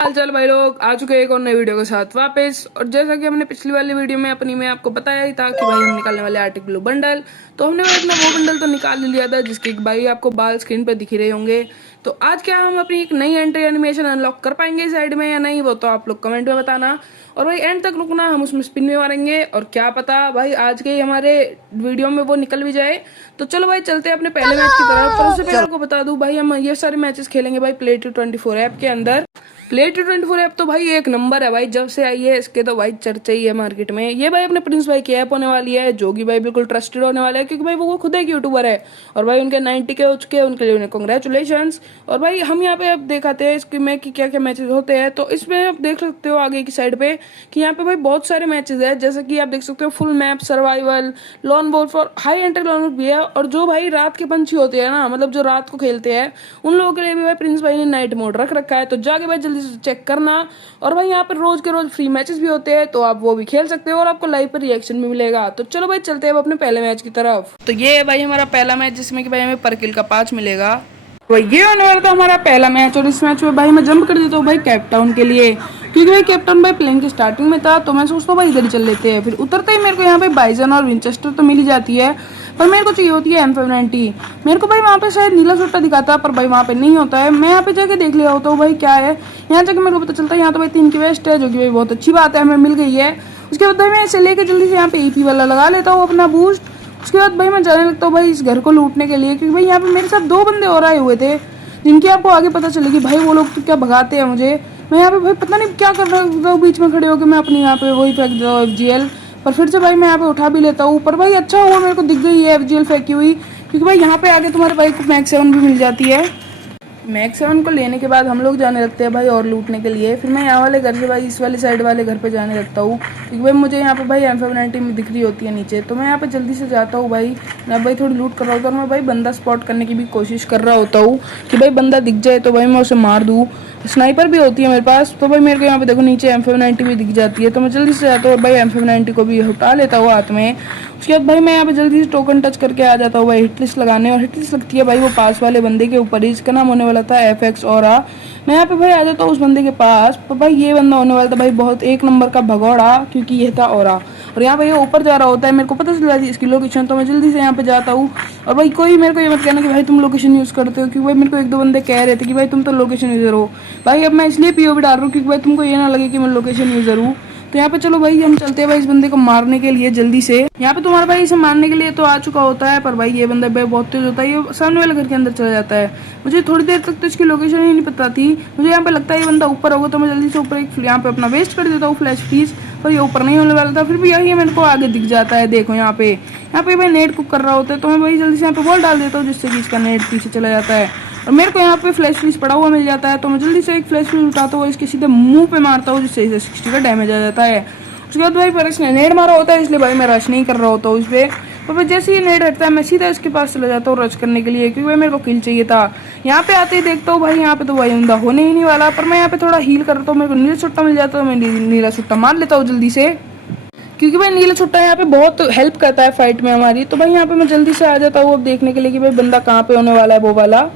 हाल चाल भाई लोग आ चुके हैं एक और नई वीडियो के साथ वापस। और जैसा कि हमने पिछली वाली वीडियो में अपनी में आपको बताया ही था कि भाई हम निकालने वाले आर्टिक ब्लू बंडल। तो हमने भाई अपना वो बंडल तो निकाल ही लिया था जिसके भाई आपको बाल स्क्रीन पर दिख ही रहे होंगे। तो आज क्या हम अपनी एक नई एंट्री एनिमेशन अनलॉक कर पाएंगे साइड में या नहीं, वो तो आप लोग कमेंट में बताना। और भाई एंड तक रुकना, हम उसमें स्पिन भी मारेंगे और क्या पता भाई आज के ही हमारे वीडियो में वो निकल भी जाए। तो चलो भाई चलते हैं अपने पहले मैच की तरफ। पर उससे पहले आपको बता दूं भाई हम ये सारे मैचेस खेलेंगे भाई प्ले टू 24 ऐप के अंदर। प्ले टू 24 ऐप तो भाई एक नंबर है भाई, जब से आई है इसके तो भाई चर्चा ही है मार्केट में। ये भाई अपने प्रिंस भाई की ऐप होने वाली है जो कि भाई बिल्कुल ट्रस्टेड होने वाला है क्योंकि भाई वो खुद एक यूट्यूबर है और भाई उनके 90 के हो चुके हैं, उनके लिए उन्हें कॉन्ग्रेचुलेशन। और भाई हम यहाँ पे अब दिखाते हैं इसकी में कि क्या क्या मैचेस होते हैं। तो इसमें आप देख सकते हो आगे की साइड पे कि यहाँ पे भाई बहुत सारे मैचेस है, जैसे कि आप देख सकते हो full map, survival, lone wolf और हाई एंट्री लॉन वोल्फ भी है। और जो भाई रात के पंछी होते हैं ना, मतलब जो रात को खेलते हैं, उन लोगों के लिए भी भाई प्रिंस भाई ने नाइट मोड रख रखा है। तो जाके भाई जल्दी से चेक करना। और भाई यहाँ पर रोज के रोज फ्री मैचेस भी होते हैं तो आप वो भी खेल सकते हो और आपको लाइव पर रिएक्शन भी मिलेगा। तो चलो भाई चलते हैं अब अपने पहले मैच की तरफ। तो ये है भाई हमारा पहला मैच जिसमें कि भाई हमें पर किल का 5 मिलेगा। तो ये होने वाला था हमारा पहला मैच और इस मैच में भाई मैं जंप कर देता हूँ भाई कैप टाउन के लिए क्योंकि भाई कैप टाउन भाई प्लेन की स्टार्टिंग में था। तो मैं सोचता हूँ भाई इधर ही चल लेते हैं। फिर उतरते ही मेरे को यहाँ पे बाइजन और विंचेस्टर तो मिल ही जाती है, पर मेरे को चाहिए होती है M590। मेरे को भाई वहाँ पे शायद नीला सुट्टा दिखाता है पर भाई वहाँ पे नहीं होता है। मैं यहाँ पे जाके देख लिया होता हूँ भाई क्या है। यहाँ जाके मेरे को पता चलता है यहाँ तो भाई 3 की वेस्ट है जो कि भाई बहुत अच्छी बात है, हमें मिल गई है। उसके बाद भाई मैं इसे लेके जल्दी से यहाँ पे EP वाला लगा लेता हूँ अपना बूस्ट। उसके बाद भाई मैं जाने लगता हूँ भाई इस घर को लूटने के लिए क्योंकि भाई यहाँ पे मेरे साथ 2 बंदे और आए हुए थे जिनकी आपको आगे पता चलेगी भाई वो लोग तो क्या भगाते हैं मुझे। मैं यहाँ पे भाई पता नहीं क्या कर रहा हूँ, बीच में खड़े होकर मैं अपने यहाँ पे वही फेंक देता हूँ FGL। पर फिर से भाई मैं यहाँ पे उठा भी लेता हूँ। पर भाई अच्छा हुआ मेरे को दिख गई है FGL फेंकी हुई क्योंकि भाई यहाँ पे आगे तुम्हारे भाई को मैक्स 7 भी मिल जाती है। मैक्स 7 को लेने के बाद हम लोग जाने लगते हैं भाई और लूटने के लिए। फिर मैं यहाँ वाले घर से भाई इस वाली साइड वाले घर पे जाने लगता हूँ क्योंकि भाई मुझे यहाँ पे भाई M590 में दिख रही होती है नीचे। तो मैं यहाँ पे जल्दी से जाता हूँ भाई, मैं भाई थोड़ी लूट कर रहा होता हूँ और मैं भाई बंदा स्पॉट करने की भी कोशिश कर रहा होता हूँ कि भाई बंदा दिख जाए तो भाई मैं उसे मार दूँ। स्नाइपर भी होती है मेरे पास। तो भाई मेरे को यहाँ पे देखो नीचे M590 भी दिख जाती है तो मैं जल्दी से जाता हूँ और भाई M590 को भी उठा लेता हूँ हाथ में। उसके बाद भाई मैं यहाँ पे जल्दी से टोकन टच करके आ जाता हूँ भाई हिटलिस्ट लगाने। और हिटलिस्ट लगती है भाई वो पास वाले बंदे के ऊपर ही, इसका नाम होने वाला था FX औरा। मैं यहाँ पे भाई आ जाता हूँ उस बंदे के पास। पर भाई ये बंदा होने वाला था भाई बहुत एक नंबर का भगौड़ा क्योंकि ये था औरा और यहाँ पे ये ऊपर जा रहा होता है। मेरे को पता चल जाती है इसकी लोकेशन तो मैं जल्दी से यहाँ पे जाता हूँ। और भाई कोई मेरे को ये मत कहना कि भाई तुम लोकेशन यूज़ करते हो क्योंकि भाई मेरे को 1-2 बंदे कह रहे थे कि भाई तुम तो लोकेशन यूज़र हो। भाई अब मैं इसलिए POV डाल रहा हूँ क्योंकि भाई तुमको ये ना लगे कि मैं लोकेशन यूज़र हूँ। तो यहाँ पे चलो भाई हम चलते हैं भाई इस बंदे को मारने के लिए जल्दी से। यहाँ पे तुम्हारा भाई इसे मारने के लिए तो आ चुका होता है पर भाई ये बंदा भाई बहुत तेज होता है, ये सामने वाले घर के अंदर चला जाता है। मुझे थोड़ी देर तक तो इसकी लोकेशन ही नहीं पता थी, मुझे यहाँ पे लगता है ये बंदा ऊपर होगा तो मैं जल्दी से ऊपर एक यहाँ पे अपना वेस्ट कर देता हूँ फ्लैश पीस। पर ये ऊपर नहीं होने वाला था, फिर भी यही मेरे को आगे दिख जाता है। देखो यहाँ पे भाई नेट कुक कर रहा होता है तो मैं भाई जल्दी से यहाँ पे बॉल डाल देता हूँ जिससे कि इसका नेट पीछे चला जाता है और मेरे को यहाँ पे फ्लैश पीस पड़ा हुआ मिल जाता है। तो मैं जल्दी से एक फ्लैश पीस उठाता हूँ इसके सीधे मुंह पे मारता हूँ जिससे इसे 60 का डैमेज आ जाता है। उसके बाद भाई पर इसने नेट मारा होता है इसलिए भाई मैं रश नहीं कर रहा होता हूँ उस पर। तो भाई जैसे ही नेट हटता है मैं सीधा इसके पास चला जाता हूँ रश करने के लिए क्योंकि भाई मेरे को किल चाहिए था। यहाँ पे आते ही देखता हूँ भाई यहाँ पे तो भाई बंदा होने ही नहीं वाला, पर मैं यहाँ पे थोड़ा हील करता हूँ, मेरे को नीला छुट्टा मिल जाता है। मैं नीला छुट्टा मार लेता हूँ जल्दी से क्योंकि भाई नीला छुट्टा यहाँ पे बहुत हेल्प करता है फाइट में हमारी। तो भाई यहाँ पे मैं जल्दी से आ जाता हूँ अब देखने के लिए कि भाई बंदा कहाँ पे होने वाला है वो वाला।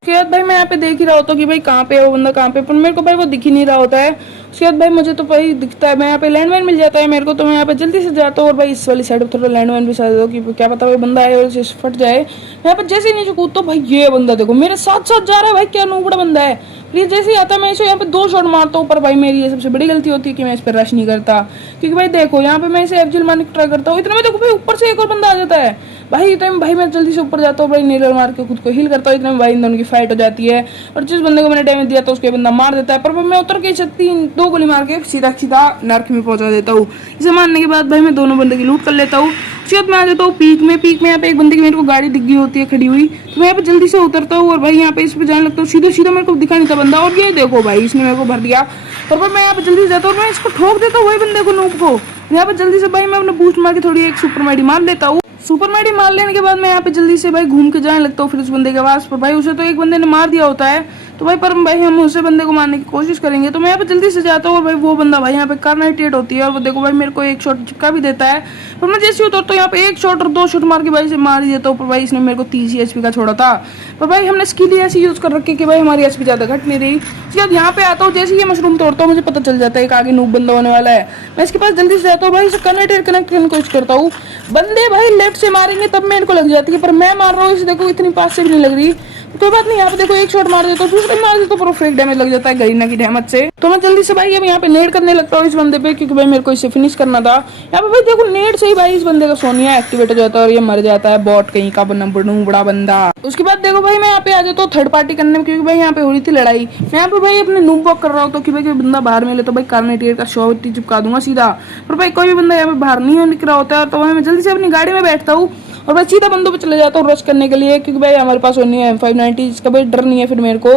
उसके बाद भाई मैं यहाँ पे देख ही रहा होता हूँ कि भाई कहाँ पे है वो बंदा, कहाँ पे, पर मेरे को भाई वो दिख ही नहीं रहा होता है। उसके बाद भाई मुझे तो भाई दिखता है, मैं यहाँ पे लैंडमाइन मिल जाता है मेरे को। तो मैं यहाँ पे जल्दी से जाता हूँ और भाई इस वाली साइड पर थोड़ा लैंडमाइन भी साथ दो कि क्या पता भाई बंदा आए और इसे फट जाए। यहाँ पे जैसे ही नीचे कूदता भाई ये बंदा देखो मेरे साथ साथ जा रहा है भाई, क्या नूबड़ा बंदा है। फिर जैसे ही आता है मैं इसे यहाँ पे 2 शॉट मारता हूँ पर भाई मेरी ये सबसे बड़ी गलती होती है कि मैं इस पर रश नहीं करता क्योंकि भाई देखो यहाँ पे मैं इसे FGL मारने की ट्राई करता हूँ, इतना में देखो भाई ऊपर से एक और बंदा आ जाता है भाई। इतने में भाई मैं जल्दी से ऊपर जाता हूँ भाई नीलर मार के खुद को हील करता हूँ। इतने में भाई इन दोनों की फाइट हो जाती है और जिस बंदे को मैंने डैमेज दिया था उसके बंदा मार देता है। पर मैं उतर के 2 गोली मार के सीधा सीधा नर्क में पहुंचा देता हूँ। इसे मारने के बाद भाई मैं दोनों बंदे की लूट कर लेता हूँ। उसके बाद मैं आ जाता हूँ पीक में यहाँ पे एक बंदे की मेरे को गाड़ी दिख गई होती है खड़ी हुई। तो मैं यहाँ पे जल्दी से उतरता हूँ और भाई यहाँ पे इस पे जाने लगता हूँ। सीधा सीधा मेरे को दिखा नहीं था बंदा और ये देखो भाई इसने मेरे को भर दिया। पर मैं यहाँ पे जल्दी से जाता हूँ और मैं इसको ठोक देता हूँ वही बंदे को, नूब को। यहाँ पे जल्दी से भाई मैं अपना बूस्ट मार के थोड़ी एक सुपर मेडी मार लेता हूँ। सुपर मेडी मार लेने के बाद मैं यहाँ पे जल्दी से भाई घूम के जाने लगता हूँ फिर उस बंदे के पास। पर भाई उसे तो एक बंदे ने मार दिया होता है तो भाई पर भाई हम उसे बंदे को मारने की कोशिश करेंगे। तो मैं यहाँ पे जल्दी से जाता हूँ और भाई वो बंदा भाई यहाँ पे कार 98 होती है और वो देखो भाई मेरे को एक शॉट चिपका भी देता है। पर मैं जैसे ही उतरता हूँ यहाँ पे एक शॉट और 2 शॉट मार के भाई से मार ही देता हूँ। पर भाई इसने मेरे को 30 HP का छोड़ा था। पर भाई हमने स्किल ही ऐसी यूज कर रखी कि भाई हमारी HP ज्यादा घट नहीं रही। उसके बाद यहाँ पे आता हूँ, जैसे ये मशरूम तोड़ता हूँ मुझे पता चल जाता है एक आगे नूब बंदा होने वाला है। मैं इसके पास जल्दी से जाता हूँ भाई, इसे कनेक्ट करने की कोशिश करता हूँ। बंदे भाई लेफ्ट से मारेंगे तब मेरे को लग जाती है, पर मैं मार रहा हूँ इसे देखो इतनी पास से भी नहीं लग रही। कोई बात नहीं, यहाँ पे देखो एक शॉट मार देता हूँ, दूसरे मार देता हूँ, परफेक्ट डैमेज लग जाता है गरीना की रहमत से। तो मैं जल्दी से भाई अब यहाँ पे नेड करने लगता हूँ इस बंदे पे, क्योंकि भाई मेरे को इसे फिनिश करना था। यहाँ पे भाई देखो नेड से ही भाई इस बंदे का सोनिया एक्टिवेट हो जाता है और ये मर जाता है, बॉट कहीं का बड़ा बंदा। उसके बाद देखो भाई मैं यहाँ पे आ जाता हूँ थर्ड पार्टी करने में, क्योंकि भाई यहाँ पे हो रही थी लड़ाई। मैं यहाँ पे भाई अपने नूब वॉक कर रहा हूँ, तो कि भाई बंदा बाहर मिले तो भाई कार्नेटियर का शॉट चिपका दूंगा सीधा। पर भाई कोई भी बंदा यहाँ पे बाहर नहीं निकल रहा होता है, तो भाई मैं जल्दी से अपनी गाड़ी में बैठता हूँ और भाई सीधा बंदों पे चले जाता हूँ रश करने के लिए, क्योंकि भाई हमारे पास होनी है M590, इसका भाई डर नहीं है फिर मेरे को।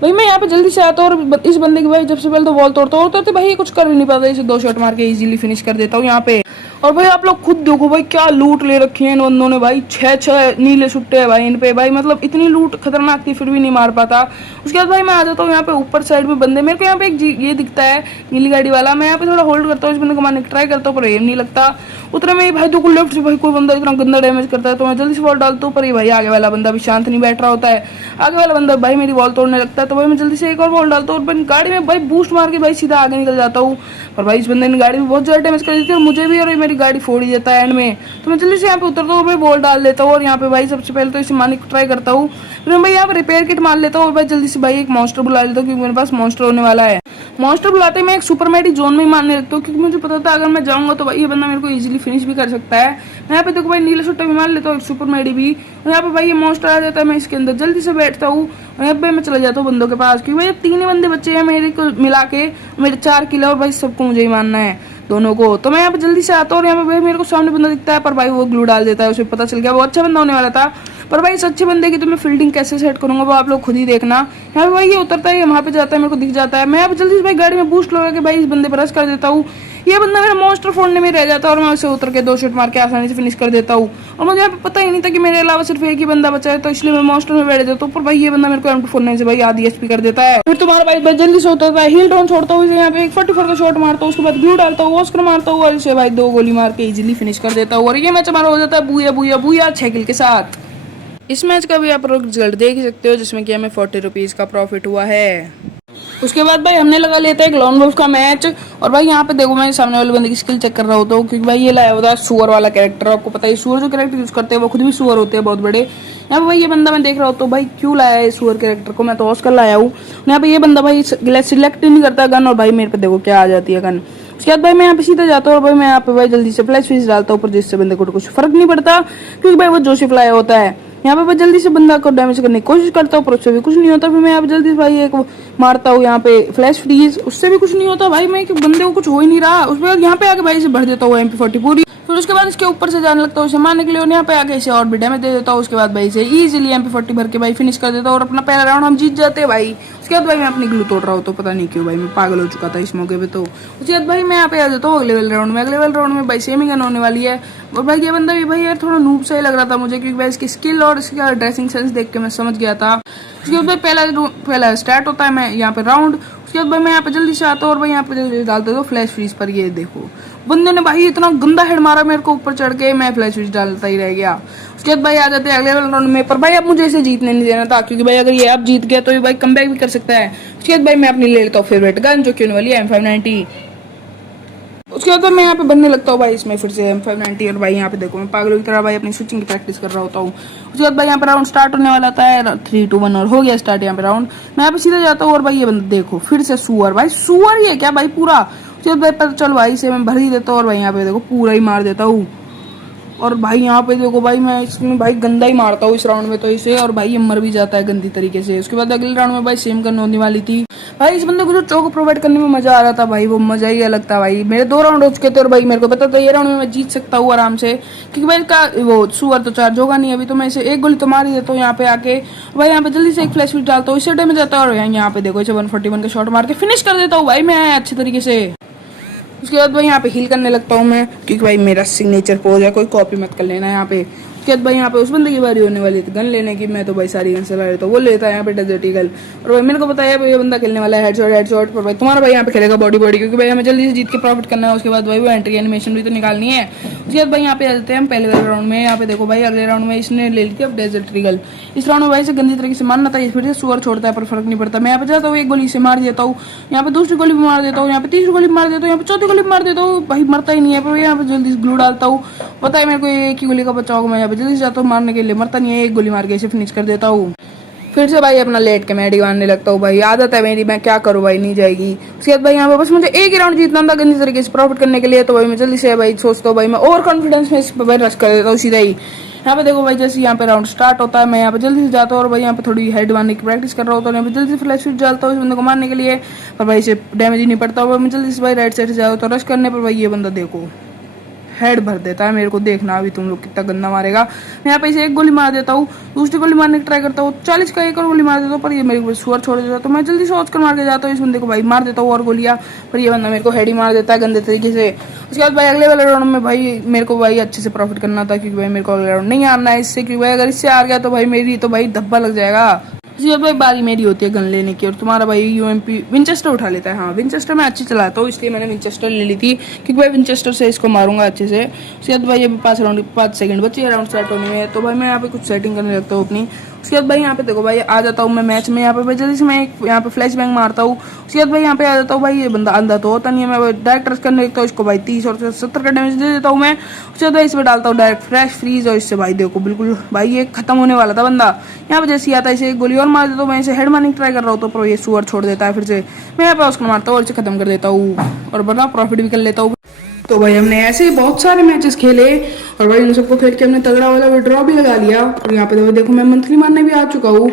भाई मैं यहाँ पे जल्दी से आता हूँ और इस बंदे की भाई जब से पहले तो वॉल तोड़ता हूँ, तो भाई ये कुछ कर ही नहीं पाता, इसे 2 शॉट मार के इजीली फिनिश कर देता हूँ यहाँ पे। और भाई आप लोग खुद देखो भाई क्या लूट ले रखी है इन बंदों ने भाई, 6 नीले सुट्टे हैं भाई इन पे भाई, मतलब इतनी लूट खतरनाक थी फिर भी नहीं मार पाता। उसके बाद भाई मैं आ जाता हूँ यहाँ पे ऊपर साइड में बंदे, मेरे को यहाँ पे एक ये दिखता है नीली गाड़ी वाला। मैं यहाँ पे थोड़ा होल्ड करता हूँ, इस बंदे को मारने की ट्राई करता हूँ पर एम नहीं लगता। उतरे में भाई देखो लेफ्ट से भाई कोई बंदा इतना गंदा डैमेज करता है, तो मैं जल्दी से वॉल डालता हूँ, पर ये भाई आगे वाला बंदा भी शांत नहीं बैठ रहा होता है। आगे वाला बंदा भाई मेरी वॉल तोड़ने लगता है, तो भाई मैं जल्दी से एक और वॉल डालता हूँ और गाड़ी में भाई बूस्ट मार के भाई सीधा आगे निकल जाता हूँ। पर भाई इस बंदे ने गाड़ी में बहुत ज्यादा डैमेज कर दी थी और मुझे भी, और मेरी गाड़ी फोड़ ही देता है एंड में। तो मैं जल्दी से यहाँ पे उतरता हूँ, भाई वॉल डाल देता हूँ और यहाँ पे भाई सबसे पहले तो इसे मारने की ट्राई करता हूँ। फिर मैं भाई यहाँ पे रिपेयर किट मार लेता हूँ और भाई जल्दी से भाई एक मॉन्स्टर बुला लेता हूँ, क्योंकि मेरे पास मॉन्स्टर होने वाला है। मॉन्स्टर बुलाते मैं एक सुपर मैडी जोन में ही मारने लगता हूँ, क्योंकि मुझे पता था अगर मैं जाऊंगा तो भाई ये बंदा मेरे को इजीली फिनिश भी कर सकता है। मैं यहाँ पे देखो भाई नीले सुट्टा भी मार लेता हूँ, सुपर मैडी भी, और यहाँ पे भाई ये मॉन्स्टर आ जाता है, मैं इसके अंदर जल्दी से बैठता हूँ और यहाँ पे मैं चला जाता हूँ बंदों के पास, क्योंकि भाई 3 ही बंदे बच्चे हैं मेरे को मिला के, मेरे 4 किलो और भाई सबको मुझे ही मारना है दोनों को। तो मैं यहाँ पे जल्दी से आता हूँ और यहाँ पे भाई मेरे को सामने बंदा दिखता है, पर भाई वो ग्लू डाल देता है, उसे पता चल गया वो अच्छा बंदा होने वाला था। पर भाई इस अच्छे बंदे की तो मैं फील्डिंग कैसे सेट करूंगा वो आप लोग खुद ही देखना। यहाँ पे भाई ये उतरता है, वहाँ पे जाता है, मेरे को दिख जाता है। मैं यहाँ पे जल्दी से भाई गाड़ी में बूस्ट लगा के भाई इस बंदे पर रश कर देता हूँ। ये बंदा मेरा मॉन्स्टर फोड़ने में रह जाता है और मैं उसे उतर के 2 शॉट मार के आसानी से फिनिश कर देता हूँ। और मुझे यहाँ पे पता ही नहीं था कि मेरे अलावा सिर्फ एक ही बंदा बचा है, तो इसलिए मैं मॉन्स्टर में बैठ जाता हूँ। पर भाई ये बंदा मेरे को M249 से भाई आधी HP कर देता है। फिर तुम्हारा भाई जल्दी से होता है हील डाउन छोड़ता हूँ, यहाँ पे एक 44 का शॉट मारता हूँ, उसके बाद ग्लू डालता हूँ, ऑस्कर मारता हूँ और इसे भाई 2 गोली मार के इजीली फिनिश कर देता हूँ। और ये मैच हमारा हो जाता है बुया बुया बुया 6 किल के साथ। इस मैच का भी आप रिजल्ट देख सकते हो, जिसमें कि हमें 40 रुपीज़ का प्रॉफिट हुआ है। उसके बाद भाई हमने लगा लेते हैं एक लॉन वुल्फ का मैच। और भाई यहाँ पे देखो मैं सामने वाले बंदे की स्किल चेक कर रहा होता हूँ, क्योंकि भाई ये लाया होता है सुअर वाला कैरेक्टर। आपको पता है सुअर जो कैरेक्टर यूज करते हैं वो खुद भी सुअर होते हैं बहुत बड़े। यहाँ पे भाई ये बंदा मैं देख रहा होता हूँ भाई क्यों लाया है सुअर कैरेक्टर को, मैं तो ऑस्कर लाया हूँ। यहाँ पे ये बंदा भाई सिलेक्ट ही नहीं करता गन, और भाई मेरे पे देखो क्या आ जाती है गन। उसके बाद भाई मैं यहाँ पे सीधा जाता हूँ और भाई मैं यहाँ पे भाई जल्दी से फ्लैश फिश डालता हूँ, पर जिससे बंदे को कुछ फर्क नहीं पड़ता, क्योंकि भाई वो जोशिफ लाया होता है। यहाँ पे मैं जल्दी से बंदा को डैमेज करने की कोशिश करता हूँ, पर उससे भी कुछ नहीं होता। फिर मैं यहाँ पे जल्दी से भाई एक मारता हूँ यहाँ पे फ्लैश फ्रीज, उससे भी कुछ नहीं होता भाई, मैं बंदे को कुछ हो ही नहीं रहा। उसके बाद यहाँ पे आके भाई इसे भर देता हूँ MP40 पूरी। फिर उसके बाद इसके ऊपर से जाने लगता हूँ उसे मारने के लिए, और यहाँ पे आके इसे और भी डैमेज दे देता हूँ। उसके बाद भाई इसे इजीली MP40 भर के भाई फिनिश कर देता हूँ और अपना पहला राउंड हम जीत जाते हैं भाई। उसके बाद भाई मैं अपनी ग्लू तोड़ रहा हूँ, तो पता नहीं क्यों भाई मैं पागल हो चुका था इस मौके पे। तो उसके बाद भाई मैं यहाँ पे आ जाता हूँ अगले वाले राउंड में। अगले वाले राउंड में भाई सेम ही गन होने वाली है। और भाई ये बंदा भी भाई यार थोड़ा नूब सा ही लग रहा था मुझे, क्योंकि भाई इसकी स्किल और इसका ड्रेसिंग सेंस देख के मैं समझ गया था। उसके बाद भाई पहला स्टार्ट होता है मैं यहाँ पे राउंड। उसके बाद भाई मैं यहाँ पे जल्दी से आता हूँ और भाई यहाँ पे डालते दो फ्लैश फ्रीज पर। ये देखो बंदे ने भाई इतना गंदा हेड मारा मेरे को ऊपर चढ़ के, मैं फ्लैश फ्रीज डालता ही रह गया। उसके बाद भाई आ जाते हैं अगले राउंड में। पर भाई अब मुझे इसे जीतने नहीं देना था, क्योंकि भाई अगर ये अब जीत गया तो ये भाई कमबैक भी कर सकता है। उसके बाद भाई मैं अपनी ले लेता हूँ फेवरेट गन, जो कि होने वाली है M590। उसके बाद मैं यहाँ पे बनने लगता हूँ भाई इसमें फिर से M590। और भाई यहाँ पे देखो मैं पागलों की तरह भाई अपनी स्विचिंग की प्रैक्टिस कर रहा होता हूँ। उसके बाद भाई यहाँ पे राउंड स्टार्ट होने वाला था 3 2 1 और हो गया स्टार्ट यहाँ पे राउंड। मैं यहाँ पे सीधा जाता हूँ और भाई ये बंदा देखो फिर से सुअर, भाई सुअर ही है क्या भाई पूरा। उसके बाद भाई पता चल भाई इसे मैं भर ही देता हूँ और भाई यहाँ पे देखो पूरा ही मार देता हूँ। और भाई यहाँ पे देखो भाई मैं इसमें भाई गंदा ही मारता हूँ इस राउंड में तो इसे, और भाई ये मर भी जाता है गंदी तरीके से। उसके बाद अगले राउंड में भाई सेम गन होने वाली थी। भाई इस बंदे को जो चौक प्रोवाइड करने में मजा आ रहा था भाई, वो मजा ही अलग था भाई। मेरे 2 राउंड हो चुके थे और भाई मेरे को पता था ये राउंड में मैं जीत सकता हूँ आराम से, क्योंकि भाई का वो सुअर तो चार्ज होगा नहीं अभी, तो मैं इसे एक गोली तो मार ही देता हूँ यहाँ पे आके। भाई यहाँ पे जल्दी से एक फ्लैश फ्लिश डालता हूँ, इससे डैमेज आता है और यहाँ पे देखो इसे 141 का शॉट मार के फिनिश कर देता हूँ भाई मैं अच्छे तरीके से। उसके बाद भाई यहाँ पे हील करने लगता हूँ मैं, क्योंकि भाई मेरा सिग्नेचर पोज है, कोई कॉपी मत कर लेना यहाँ पे। उसके बाद भाई यहाँ पे उस बंदे की बारी होने वाली थी गन लेने की। मैं तो भाई सारी गन चला रही तो वो लेता है यहाँ पे डेजर्ट ईगल। और भाई मेरे को पता है भाई ये बंदा खेलने वाला है हेडशॉट पर भाई तुम्हारा भाई यहाँ पे खेलेगा बॉडी बॉडी, क्योंकि भाई हमें जल्दी से जीत के प्रॉफिट करना है। उसके बाद भाई वो एंट्री एनिमेशन भी तो निकालनी है। उसके बाद भाई यहाँ पे चलते हैं हम पहले वाले राउंड में। यहाँ पे देखो भाई अगले राउंड में इसने ले ली थी अब डेजर्ट ईगल। इस राउंड में भाई से गंदी तरीके से मारना था, फिर से सुअर छोड़ता है पर फर्क नहीं पड़ता। मैं यहाँ पे जाता हूँ एक गोली से मार देता हूँ, यहाँ पे दूसरी गोली भी मार देता हूँ, यहाँ पे तीसरी गोली मार देता हूँ, यहाँ पे चौथी गोली मार देता हूँ। भाई मरता ही नहीं है पर यहाँ पे जल्दी से ग्लू डालता हूँ। पता है मेरे को एक ही गोली का बचा होगा, मैं यहाँ पे जल्दी से जाता हूँ मारने के लिए, मरता नहीं है, एक गोली मार के इसे फिनिश कर देता हूँ। फिर से भाई अपना लेट के मैडी मारने लगता हूँ। भाई आदत है मेरी, मैं क्या करूँ भाई, नहीं जाएगी। उसके बाद भाई यहाँ पे बस मुझे एक ही राउंड जीतना था गंदी तरीके से प्रॉफिट करने के लिए। तो भाई मैं जल्दी से भाई सोचता हूँ भाई मैं और कॉन्फिडेंस में इस पर भाई रश कर देता हूँ सीधा ही। यहाँ पे देखो भाई जैसे यहाँ पे राउंड स्टार्ट होता है मैं यहाँ पे जल्दी से जाता हूँ और भाई यहाँ पे थोड़ी हेड मारने की प्रैक्टिस कर रहा हूँ। तो यहाँ पे जल्दी से फ्लैश शूट डालता हूँ इस बंदे को मारने के लिए, पर भाई इसे डैमेज ही नहीं पड़ता हुआ। मैं जल्दी से भाई राइट साइड से जाऊँ तो रश करने पर भाई ये बंदा देखो हेड भर देता है मेरे को। देखना अभी तुम लोग कितना गंदा मारेगा। मैं यहाँ पे इसे एक गोली मार देता हूँ, दूसरी गोली मारने की ट्राई करता हूँ, 40 का एक और गोली मार देता हूँ पर ये मेरे को सुअर छोड़ देता है। तो मैं जल्दी सोच कर मार के जाता हूँ इस बंदे को, भाई मार देता हूँ और गोलियां, पर ये बंदा मेरे को हेड ही मार देता है गंदे तरीके से। उसके बाद भाई अगले वाले राउंड में भाई मेरे को भाई अच्छे से प्रॉफिट करना था, क्योंकि भाई मेरे को अगले राउंड नहीं आना है इससे, क्योंकि भाई अगर इससे हार गया तो भाई मेरी तो भाई धब्बा लग जाएगा। इसलिए भाई बारी मेरी होती है गन लेने की और तुम्हारा भाई यूएमपी विंचेस्टर उठा लेता है। हाँ विंचेस्टर मैं अच्छी चलाता हूँ इसलिए मैंने विंचेस्टर ले ली थी, क्योंकि भाई विंचेस्टर से इसको मारूंगा अच्छे से। उसके बाद भाई अभी 5 सेकंड बचे हैं राउंड स्टार्ट होने में। तो भाई मैं यहाँ पे कुछ सेटिंग करने लगता हूँ अपनी। उसके बाद भाई यहाँ पे देखो भाई आ जाता हूँ मैं मैच में। यहाँ पे भाई जल्दी से मैं यहाँ पे फ्लैश बैंग मारता हूँ। उसके बाद भाई यहाँ पे आ जाता हूँ। भाई ये बंदा अंधा तो होता नहीं है, मैं डायरेक्ट रश करने लगता हूँ इसको भाई 30 और 70 का डैमेज दे देता हूँ मैं। उसके बाद भाई इसमें डालता हूँ डायरेक्ट फ्रेश फ्रीज और इससे भाई देखो बिल्कुल भाई ये खत्म होने वाला था बंदा। यहाँ पे जैसे आता है इसे एक गोली और मार देता हूँ, मैं इसे हेड मारने की ट्राई कर रहा हूँ तो पर ये सुअर छोड़ देता है। फिर से मैं यहाँ पे उसको मारता हूँ और इसे खत्म कर देता हूँ और बड़ा प्रॉफिट भी कर लेता हूँ। तो भाई हमने ऐसे ही बहुत सारे मैचेस खेले और भाई उन सबको खेल के हमने तगड़ा वाला विड्रॉ भी लगा लिया। और यहाँ पे तो देखो मैं मंथली मारने भी आ चुका हूँ,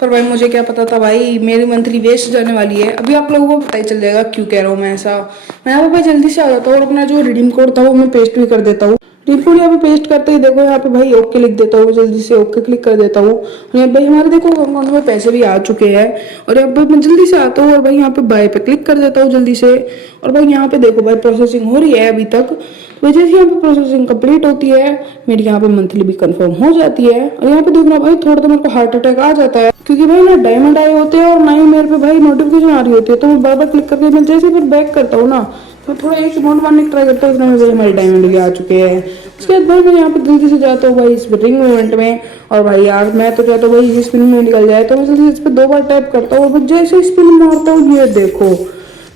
पर भाई मुझे क्या पता था भाई मेरी मंथली वेस्ट जाने वाली है। अभी आप लोगों को पता ही चल जाएगा क्यों कह रहा हूँ मैं ऐसा। मैं यहाँ पे भाई जल्दी से आ जाता हूँ और अपना जो रिडीम कोड था वो मैं पेस्ट भी कर देता हूँ। रिडीम यहाँ पे पेस्ट करते ही देखो यहाँ पे भाई ओके लिख देता हूँ, जल्दी से ओके क्लिक कर देता हूँ। और भाई हमारे देखो अकाउंट में पैसे भी आ चुके हैं। और अब मैं जल्दी से आता हूँ और भाई यहाँ पे बाय पे क्लिक कर देता हूँ जल्दी से। और भाई यहाँ पे देखो भाई प्रोसेसिंग हो रही है अभी तक। तो जैसे यहाँ पे प्रोसेसिंग कंप्लीट होती है मेरी यहाँ पे मंथली भी कंफर्म हो जाती है। और यहाँ पे देखना भाई थोड़ा तो मेरे को हार्ट अटैक आ जाता है, क्योंकि भाई ना डायमंड आए होते हैं और ना ही मेरे पे भाई नोटिफिकेशन आ रही होती है। तो मैं बार बार क्लिक करके मैं जैसे फिर बैक करता हूँ ना तो थोड़ा एक अमाउंट मारने की ट्राई करता हूँ, उसमें भाई हमारे डायमंड भी आ चुके हैं। उसके बाद भाई मैं यहाँ पे जल्दी से जाता हूँ भाई इस रिंग मूवमेंट में। और भाई यार मैं तो चाहता हूँ भाई ये स्पिन में निकल जाए, तो मैं जल्दी इस पर 2 बार टैप करता हूँ और जैसे स्पिन मारता हूँ ये देखो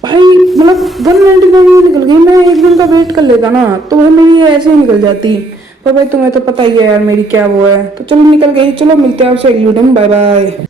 भाई मतलब 199 में निकल गई। मैं एक दिन का वेट कर लेता ना तो भाई मेरी ऐसे ही निकल जाती, पर भाई तुम्हें तो पता ही है यार मेरी क्या वो है। तो चलो निकल गई, चलो मिलते हैं आपसे अगली वीडियो में, बाय बाय।